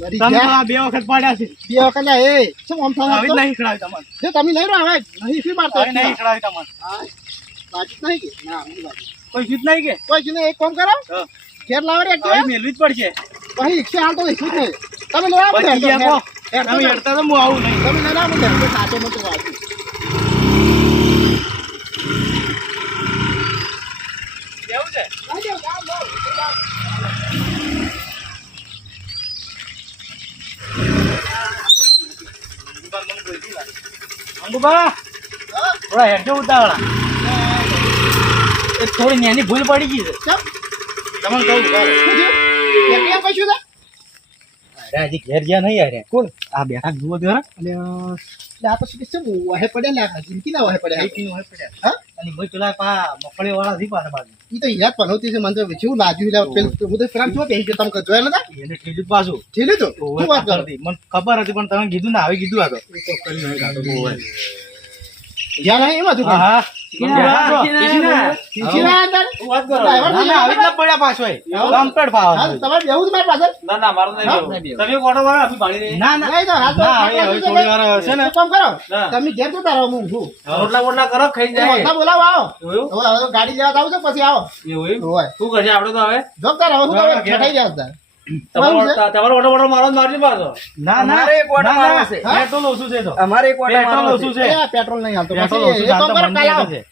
બે વખત પાડ્યા છે. બે વખત ના એ શું આમ થાય નહીં ખડાવી તમને જો તમે લઈ રહ્યો હવે નહીં ફી મારતો નહીં ખડાવી તમને બાજુ નહીં કે ના કોઈ જીત નહીં કે કોઈ જીત એક કામ કરો ઘેર લાવો રે એટલે મેલવી જ પડશે પછી રિક્ષા હાલ તો રિક્ષા નહીં તમે લેવા તમે હેડતા તો હું આવું નહીં તમે લઈ આવો ને સાચો મત વાંચું કેવું છે અંગુબા થોડા હેડજો ઉતાવળા થોડી નાની ભૂલ પડી ગઈ છે તમને કહું કશું અરે હજી ઘેર ગયા નહીં યાર કોણ આ બેઠા જુઓ જરા અને આ તો શું છે વહે પડે ને આ જિંદગી ના વહે પડ્યા હા અને ભાઈ પેલા પા મકડી વાળા થી પાછા બાજુ ઈ તો યાદ પનોતી છે મને તો જેવું લાગ્યું પેલું હું તો ફ્રામ જો બેહી તમે જોયા નતા એને ઠેલી પાછું ઠેલી તો શું વાત કરો મને ખબર હતી પણ તમે કીધું ને આવી કીધું આ તો કરી નહીં કાઢો જ્યાં નહીં એમાં તું હા ગાડી લેવા આવું છો પછી આવો શું કરશે આપડે તો હવે જોતા રહો તમારો ઓટો મારો મારજી પાછો ના ના પેટ્રોલ ઓછું છે તો અમારે એક પેટ્રોલ ઓછું છે પેટ્રોલ નહીં હાલતો પેટ્રોલ ઓછું છે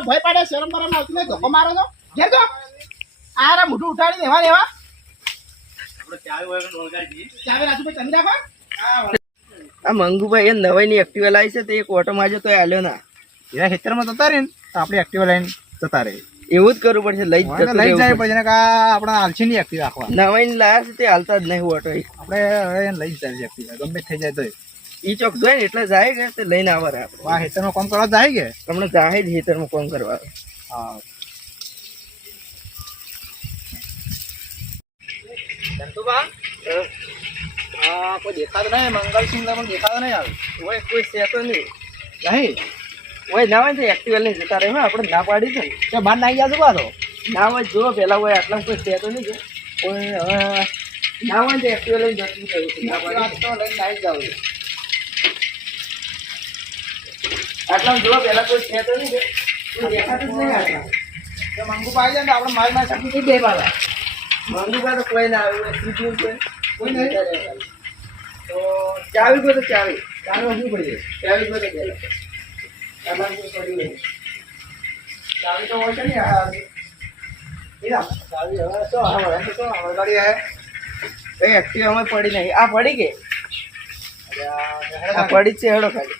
ભય પાડે શરમ બરમ આવતું નહીં ધોકો મારો છો ઘેર તો આ મોઢું ઉઠાડી એવા લેવા ચાવી રાજુભાઈ તમે રાખો આ મંગુભાઈ એ નવાઈ ની એક્ટિવા લાવી છે તો એક ઓટો મારજો તો આલ્યો ના એના ખેતરમાં જતા રહે ને આપણે એક્ટિવા લઈને જતા રહે એવું જ કરવું પડશે લઈ જાય પછી આપણા આલસી ની એક્ટિવા રાખવા નવાઈ ની લાયા છે તે હાલતા જ નહીં ઓટો આપણે લઈ જ જાય એક્ટિવા ગમે થઈ જાય તો ઈ ચોક જોઈ ને એટલે જાય કે તે લઈને આવે આપણે આ ખેતરમાં કામ કરવા જાય કે હમણાં જાય જ ખેતરમાં કામ કરવા હા કોઈ દેખાતો નહીં મંગલસિંહ પણ દેખાતો નહીં આવે ઓય કોઈ છે તો નહીં નહીં ઓય ના હોય તો એક્ટિવા લઈને જતા રહે આપણે ના પાડી છે ને બહાર નાખી જશું પાછો ના હોય જો પેલા હોય આટલા કોઈ છે તો નહીં કે કોઈ ના હોય તો એક્ટિવા લઈને જતું થયું ના પાડી તો લઈને નાખી જાવ આટલા જો પેલા કોઈ છે તો નહીં કે કોઈ દેખાતું જ નહીં આટલા મંગુ પાઈ જાય ને આપણે માલ માં શકીએ બે પાછા મંગુભા તો કોઈ ના આવ્યું સીધું કોઈ નહીં તો ચાવી કોઈ તો ચાવી શું પડી ચાવી કોઈ તો પેલા ચાવી તો હોય છે ને ચાવી હવે શું હવે શું હવે ગાડી હે એ એક્ટિવા અમે પડી નહીં આ પડી કે આ પડી જ છે હેડો ખાલી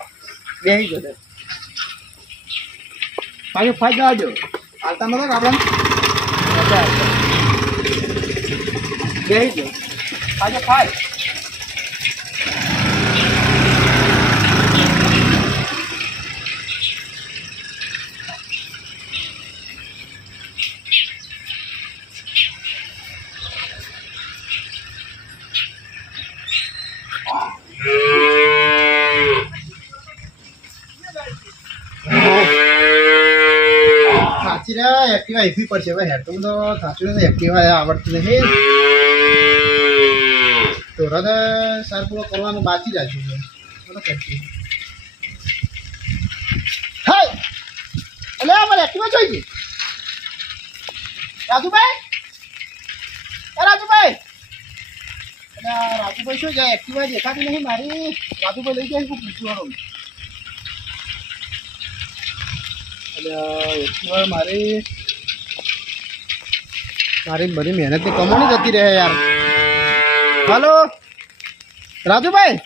બેસી ગયો પાછું ફાઈ જવા દો હાલતા નતો આપણે બેસી ગયો પાછું ફાઈ એક્ટિવા એફી પડશે હવે હેડ તો સાચું એક્ટિવા આવડતું નહીં તો હૃદય સાર પૂરો કરવાનું બાકી રાખ્યું છે બોલો કરતી હાય અલે અમારે એક્ટિવા જોઈ ગઈ રાજુભાઈ રાજુભાઈ શું જાય એક્ટિવા દેખાતી નહીં મારી રાજુભાઈ લઈ જાય ખૂબ પૂછવાનું એટલે મારી બધી મહેનતની કમાણી જતી રહે યાર હલો રાજુભાઈ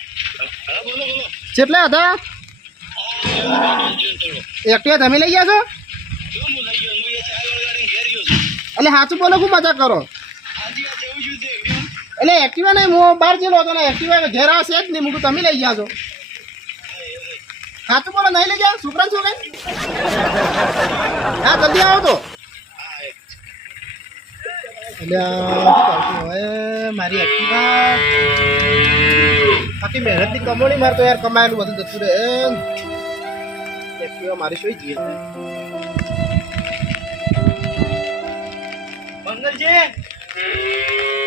કેટલા હતા એક્ટિવા તમે લઈ ગયા છો એટલે સાચું બોલો શું મજાક કરો એટલે એક્ટિવા નહીં હું બહાર ગયેલો હતો ને એક્ટિવા ઘેર આવશે જ નહીં મૂકું તમે લઈ ગયા છો સાચું બોલો નહીં લઈ ગયા છોકરા છોકરા હા જલ્દી આવો તો એટલે હવે મારી એક્ટિવા બાકી મહેનતની કમોણી મારે તો યાર કમાયેલું બધું જતું રહે એક્ટિવા મારી શું જઈએ મંગલજી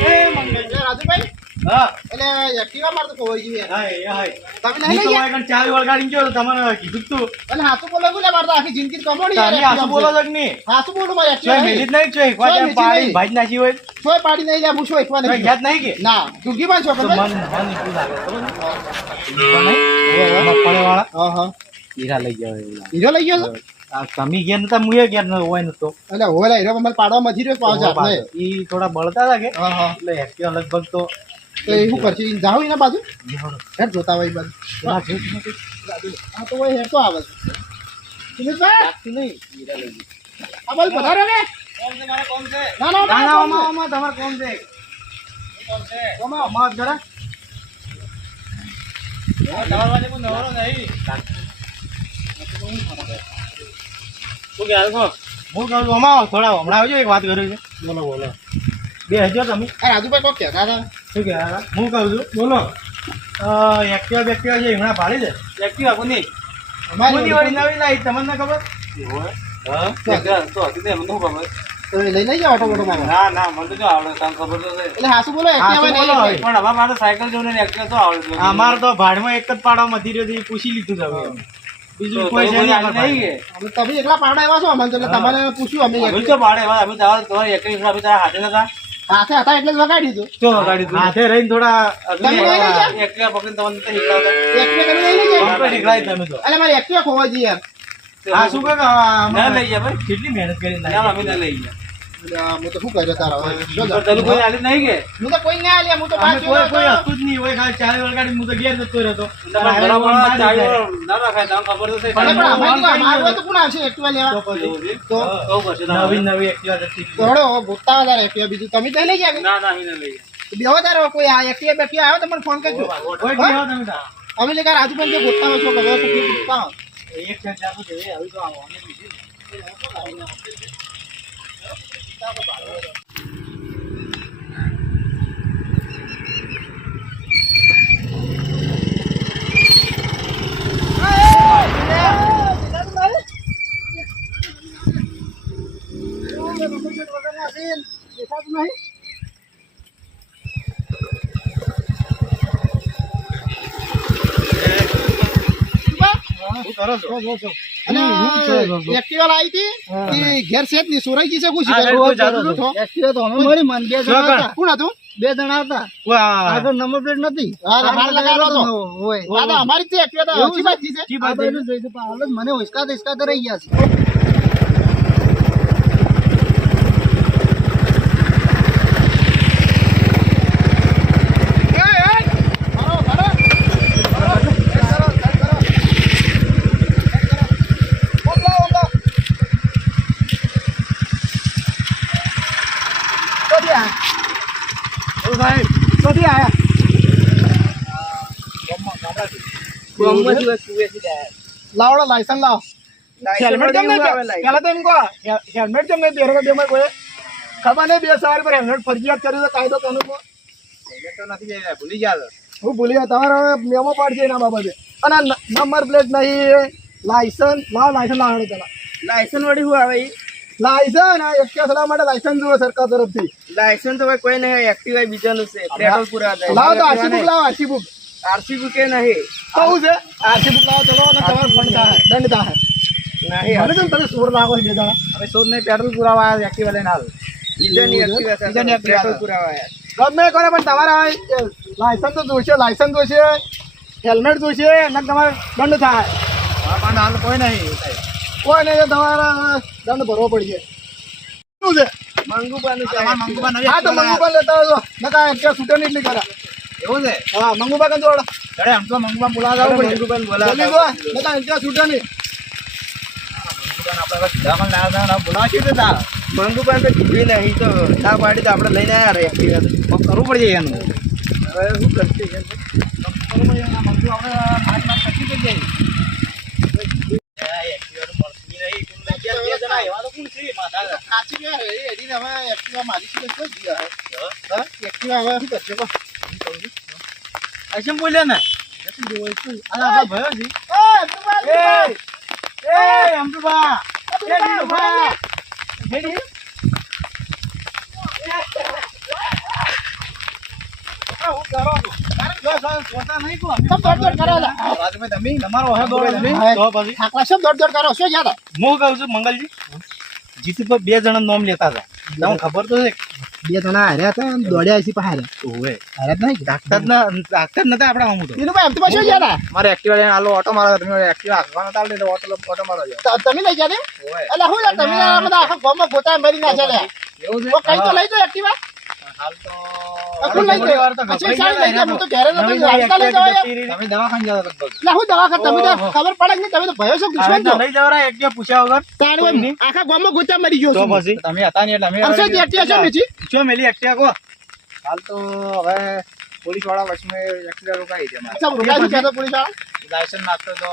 એ મંગલજી રાજુભાઈ હા એટલે એક્ટિવા મારે તો ખોવાઈ ગયું હાય હાય તમે નહીં લઈ ગયા ચાવી વળગાડી ગયો તમને કીધું તું અને હાથું બોલો બોલે મારે તો આખી જિંદગી કમોણી યાર તારી આસુ બોલો જગ ની હાથું બોલું મારે ચોય એક્ટિવા મેલી જ નહીં ચોય કોઈ મેલી પાડી નહીં. ભાજ નાખી હોય સોય પાડી નહીં લે હું શું એકવા ચોય નહીં યાદ નહીં કે ના ડૂગી માં છો તો ખબર મન એટલું લાગે ખબર ને? મગફળી વાળા હા હા હીરા લઈ ગયા એવું લાગે. હીરો લઈ ગયો છો આ તમે ગયા નતા મુએ ગયા ન હોય નતો એટલે હોલા હીરો મને પાડવા મથી રહ્યો પાવ જાત ને ઈ થોડા બળતા લાગે હા હા એટલે એક્ટિવા લગભગ તો તો એવું કરશે જાઓ એના બાજુ હેર જોતા હોય બાજુ આ જોત નથી. હા તો હોય હેર તો આવે છે સુમિતભાઈ લાગતું નહીં હીરા લઈ ગયા. આ બાજુ પધારો ને ના ના ના, ના ના, આમાં તમારે કોણ છે અમાર જરા દરવાજે કોઈ નવરો નહીં. શું કહે છો? હું કહું છું અમાર થોડા હમણાં આવજો એક વાત કરું છે. બોલો બોલો બે હજો તમે આ રાજુભાઈ કોક કહેતા હતા શું કહે હું કહું છું બોલો એક્ટિવા બેક્ટિવા છે હમણાં ભાડી છે એક્ટિવા કોની કોની વાળી નવી લાવી તમને ખબર હા તો હતી ને મને ખબર તો લઈ નહીં જાઓ ઓટો મોટો મારો ના ના મને તો જો આવડે તમને ખબર તો છે એટલે હાસુ બોલો હા, એક્ટિવા શું બોલો નહીં હવે? પણ હવે મારે સાયકલ જોઈને ને એક્ટિવા તો આવડે અમારે તો ભાડમાં એક જ પાડવા મથી રહ્યો છે, એ પૂછી લીધું છે હવે. બીજું કોઈ છે નહીં અમારે ભાડે. હવે તમે એકલા પાડા એવા છો અમને એટલે તમારે પૂછ્યું અમે અમે તો ભાડે હવે અમે તમારે એકવીસ અમે તારા હાથે નતા હાથે હતા એટલે જ વગાડી દીધું તો વગાડી દીધું. હાથે રહીને થોડા તમે લઈ લેજો. એક્ટિવા પકડીને તમને નતા શીખડાવતા. એક્ટિવા તમે લઈ લેજો આપણે શીખડાવી તમે તો એટલે મારી એક્ટિવા ખોવાઈ ગઈ યાર હા શું કહે કે ના લઈ જાય ભાઈ કેટલી મહેનત કરી ના અમે ના લઈ ગયા એટલે હું તો શું કર્યો તારા હવે શું તો તને કોઈ આલી નહીં કે હું તો કોઈ ના આલ્યા હું તો અમે કોઈ કોઈ પાછું હતું જ નહીં હોય ખાલી ચાવી વળગાડી હું તો ઘેર જતો રહેતો પણ અમારી હોય તો કોણ આવશે એક્ટિવા લેવા તો નવી નવી એક્ટિવા જતી થોડો ભૂખતા વધારે એક્ટિવા બીજું તમે તો લઈ ગયા ના ના અમે ના લઈ બેહો તારો કોઈ આ એક્ટિવા બેક્ટિવા આવ્યો તો મને ફોન કરજો કોઈ ગયો તમે તા અમે જે કાંઈ રાજુભાઈ જે ભૂખતા હોય છો કે હવે કોઈ ભૂખતા હોય એક છે જાગું છે હવે તો આવો અમે બીજી અને એક્ટિવા લાવી હતી એ ઘેર છે જ નહીં સોરાઈ ગઈ છે કોઈ હા, કોઈ જાતો હતો. એક્ટિવા તો અમે મળી મન બે જણા હતા. કોણ હતું બે જણા હતા આગળ નંબર પ્લેટ નથી હાર લગાવેલો હતો આ તો અમારી જ છે એક્ટિવા તો ઓછી બાજી છે જી બાજુ મને ઉસકા તો રહી ગયા છે લાવડો લાયસન્સ લાવ હેલ્મેટ કેમ નહીં પેલા તો એમ કહો હેલ્મેટ કેમ નહીં પહેરો બે માં કોઈ ખબર નહીં બે સવાર પર હેલ્મેટ ફરજિયાત કર્યું તો કાયદો કોનો ભૂલી ગયા હું ભૂલી ગયા તમારે હવે મેમો પાડશે એના બાબતે અને નંબર પ્લેટ નહીં લાયસન્સ લાયસન્સ લાવડો પેલા લાયસન્સ વળી શું આવે ઈ? લાયસન્સ આ એક્ટિવા ચલાવવા માટે લાયસન્સ જોઈએ સરકાર તરફથી લાયસન્સ તો હવે કોઈ નહીં એક્ટિવા બીજાનું છે પેટ્રોલ પુરા લાવો તો આરસી બુક લાવો આરસી બુક આરસી બુક એ નહીં કહું છે આરસી બુક લાવો ચલો અને તમારો ફંડ થાય દંડ થાય નહીં મને તો તમે સોર લાગો છે દાદા હવે શોધ નહીં પેટ્રોલ પુરાવા એક્ટિવા લઈને હાલ બીજાની એક્ટિવા છે બીજાની એક્ટિવા પેટ્રોલ પુરાવા આવ્યા. ગમે કરે પણ તમારા લાયસન્સ તો જોઈશે લાયસન્સ જોઈશે હેલ્મેટ જોઈશે અને તમારે દંડ થાય પણ હાલ કોઈ નહીં કોઈ નહીં તો તમારા દંડ ભરવો પડશે શું છે મંગુબાનું છે મંગુબા નવી હા તો મંગુબા લેતા આવજો નકા એક્ટિવા છૂટે નહીં એટલી કરા એવું છે હા મંગુબા કંઈ જોડો અરે આમ તો મંગુબા બોલાવા જવું પડે મંગુબાને જલ્દી બોલાવો જો નકા એક્ટિવા છૂટે નહીં આપણે સીધા પણ ના બોલાવા છે તા મંગુભાઈ તો કીધું નહીં તો ના પાડી તો આપણે લઈને આવ્યા રે એક્ટિવા તો. કોક કરવું પડશે એનું હવે શું કરશે એમ? સાચી કે એડીને હવે એક્ટિવા મારી છે તો જ ગયા હે એક્ટિવા હવે શું કરશે કો અશમ બોલ્યા ને આપણા ભયો છે અમરુબા મંગલજી જીતુ પર 2 જણા નામ લેતા હતા તમને ખબર તો છે બે જણા હાર્યા હતા અને દોડ્યા છે પાછા ઓવે હાર્યા નહીં ડાક્ટર નતા આપડા આમ તો દિનુભાઈ એમ તો પાછો ગયા હતા મારે એક્ટિવા લઈને આલો ઓટો મારો તમે એક્ટિવા આખવાનો તાલ દે ઓટો મારો જાવ તમે લઈ ગયા એટલે હું યાર તમે બધા આખા ગામમાં ગોતા મરી ના ચાલે એવું છે તો કઈ તો લઈ જાઓ એક્ટિવા હાલ તો આખું લઈ જાઓ પછી સારી લઈ જાઓ હું તો ઘરે નતો હાલતા લઈ જાવ યાર તમે દવાખાને જાવ લગભગ એટલે હું દવાખાને તમે તો ખબર પડે કે નહીં તમે તો ભયો છો દુશ્મન છો લઈ જવરા એક પૂછ્યા વગર તાણે આખા ગામમાં ગોતા મરી ગયો તો છું પછી તમે હતા નહીં એટલે અમે અરસે જે એક્ટિવા છે મેચી શું મેલી એક્ટિવા કો હાલ તો હવે પોલીસ વાળા વચમાં એક્ટિવા રોકાઈ છે અમારે. સબ રૂપિયા શું કહેતો પોલીસ વાળા લાયસન્સ માગતો તો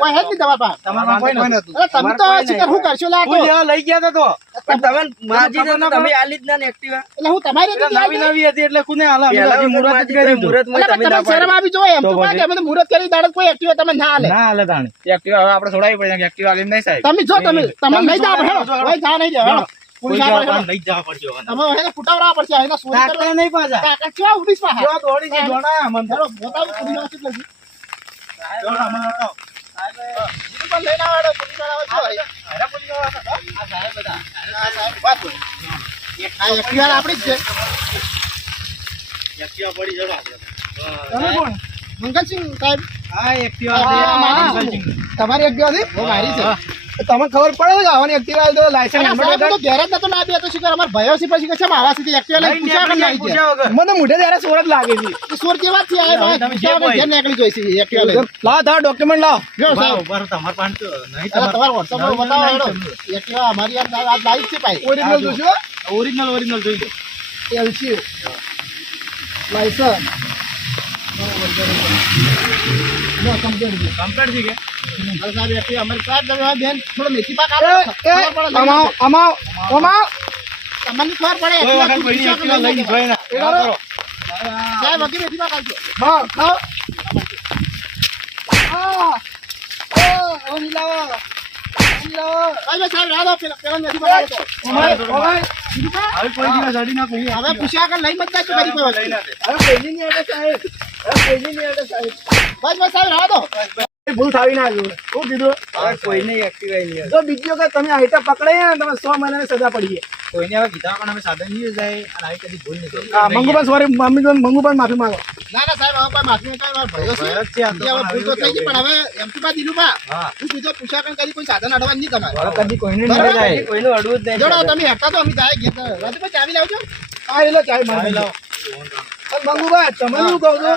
કોઈ હે જ નહીં તમારા પાસે તમારા કોઈ નતું અરે તમે તો ચિકન હું કરશો લા કોઈ લેવા લઈ ગયા તા તો પણ તમે માજી દે તો તમે આલી જ ના ને એક્ટિવા એટલે હું તમારી રીતે નવી નવી હતી એટલે કોને હાલ અમે પહેલા હજી મુહૂર્ત જ કર્યું હતું. મુહૂર્તમાં એટલે તમે તમે ના શરમ પાડી. આવી જોઈએ એમ તો તો પછી? તમે તો મુહૂર્ત કરી દાડત કોઈ એક્ટિવા તમે ના હાલે ના હાલે તાણે એક્ટિવા હવે આપણે છોડાવી પડે એક્ટિવા આલી નહીં સાહેબ તમે જો તમે તમે નહીં જાવ હેડો કોઈ જા નહીં જાવ હેડો કોઈ પોલીસ વાળા જવાબ હેડો. લઈ જવા પડશે હવે. તમે હેડો ફુટાવરા પડશે એના સોરી કરો તાકતા નહીં પાછા કાકા કેવા ઉડીશ માં જો દોડી છે જોણા મન હેડો બોતાવ પોલીસ વાળા કેટલા છે જોણા મને હટાવો. જીતું પણ લઈને આવો હેડો પોલીસ વાળા આવે છે અરે પોલીસ વાળા હતા. આ સાહેબ બધા આ સાહેબ વાત હોય આ એક્ટિવા આપણી જ છે એક્ટિવા પડી જવા આપણે. તમે કોણ મંગલસિંહ સાહેબ હા એક્ટિવા હા, મારી. મંગલસિંહ. તમારી એક્ટિવા છે ઓ મારી છે તમને ખબર પડે કે આવવાની એક્ટિવા તો લાયસન્સ અરે સાહેબ, હું તો ઘેર જ નતો ના આપ્યો તો શીખર અમાર ભયો છે પછી કે છે મારા સીધી એક્ટિવા લઈને પૂછ્યા કે નહીં પૂછ્યા વગર. મને મોઢે ત્યારે સોરત લાગે છે કે સોર કેવા થી આયા ભાઈ તમે જે પૂછ્યા વગર કોઈ. ઘેર નીકળી જોઈ છે એક્ટિવા લઈને લાવ તારા ડોક્યુમેન્ટ લાવ જો ઉભા સાહેબ ઉભા રહો, તમારે પાસે તો નહીં અરે તમારા તમારે. WhatsApp પર બતાવો હેડો એક્ટિવા અમારી આ લાઈવ છે ભાઈ ઓરિજિનલ જોશો ઓરિજિનલ જોઈ લો. એલસી લાયસન્સ નો કમ્પ્લીટ છે કમ્પ્લીટ છે કે અરે સાહેબ એક્ટિવા અમારી સાહેબ તમે હવે બેન થોડો મેથી પાક આપો ખબર પડે અમાવ અમાવ અમાવ તમને ખબર પડે કોઈ એક્ટિવા વખત કોઈની એક્ટિવા લઈને જોઈ ના. એ કરો. સાહેબ વગી મેથી પાક આપજો હા ખાઓ ઓની લાવો ભાઈ સાહેબ રાહ દો પેલા મેથી પાક આપો ઓમાય ઓમાય હવે કોઈ દિવસ અડી ના કોઈ હવે પૂછ્યા કે લઈ મત જાજો કરી કોઈ વસ્તુ. લઈ ના દે. હવે કોઈની નહીં અડે સાહેબ હવે કોઈની નહીં અડે સાહેબ બસ સાહેબ રાહ દો ભૂલ થાવી ના જોઈએ શું કીધું હવે કોઈને એક્ટિવા નહીં જો બીજો કે તમે આઈટા પકડાય ને તમે 100 મહિનાની સજા પડી છે કોઈને હવે કીધા પણ અમે સાધન નહીં જાય અને આવી કદી ભૂલ નહીં થઈ. હા મંગુભાઈ સોરી મંગુભાઈ માફી માંગો ના ના સાહેબ હવે કોઈ માફી નહીં થાય ભયો છે ભયો જ છે આ તો, હવે ભૂલ તો થઈ ગઈ પણ હવે એમ તો બા દીધું બા હા હું કીધું પૂછ્યા કરી કોઈ સાધન અડવાનું નહીં તમારે હવે કદી કોઈને બરાબર. નહીં જાય કોઈનું અડવું જ જોડો તમે હેઠા તો અમે જાય ઘેર રાજુભાઈ ચાવી લાવજો હા એટલે ચાય આવી મારી લાવો. મંગુભાઈ તમે શું કહો છો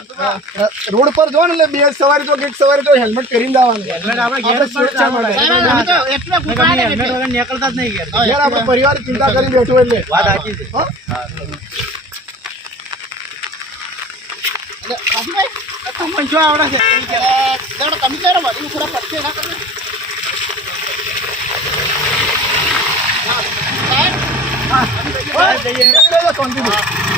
રોડ પર જો ને એટલે બે સવારી તો એક સવારી તો હેલ્મેટ કરીને જવાનું હેલ્મેટ આપણે ઘેર જ આપણે સુરક્ષા માટે. સાહેબ અમે તો એકલા નકર ગુફા અમે ને હેલ્મેટ વગર નીકળતા જ નહીં ઘેર. યાર આપણે પરિવાર ચિંતા કરી બેઠો એટલે વાત સાચી છે. હા? એટલે રાજુભાઈ તમને શું આવડે છે? જોડો તમે જોડો વડીલ પૂરા પડશે ના કરો સાહેબ જઈએ. શાંતિથી.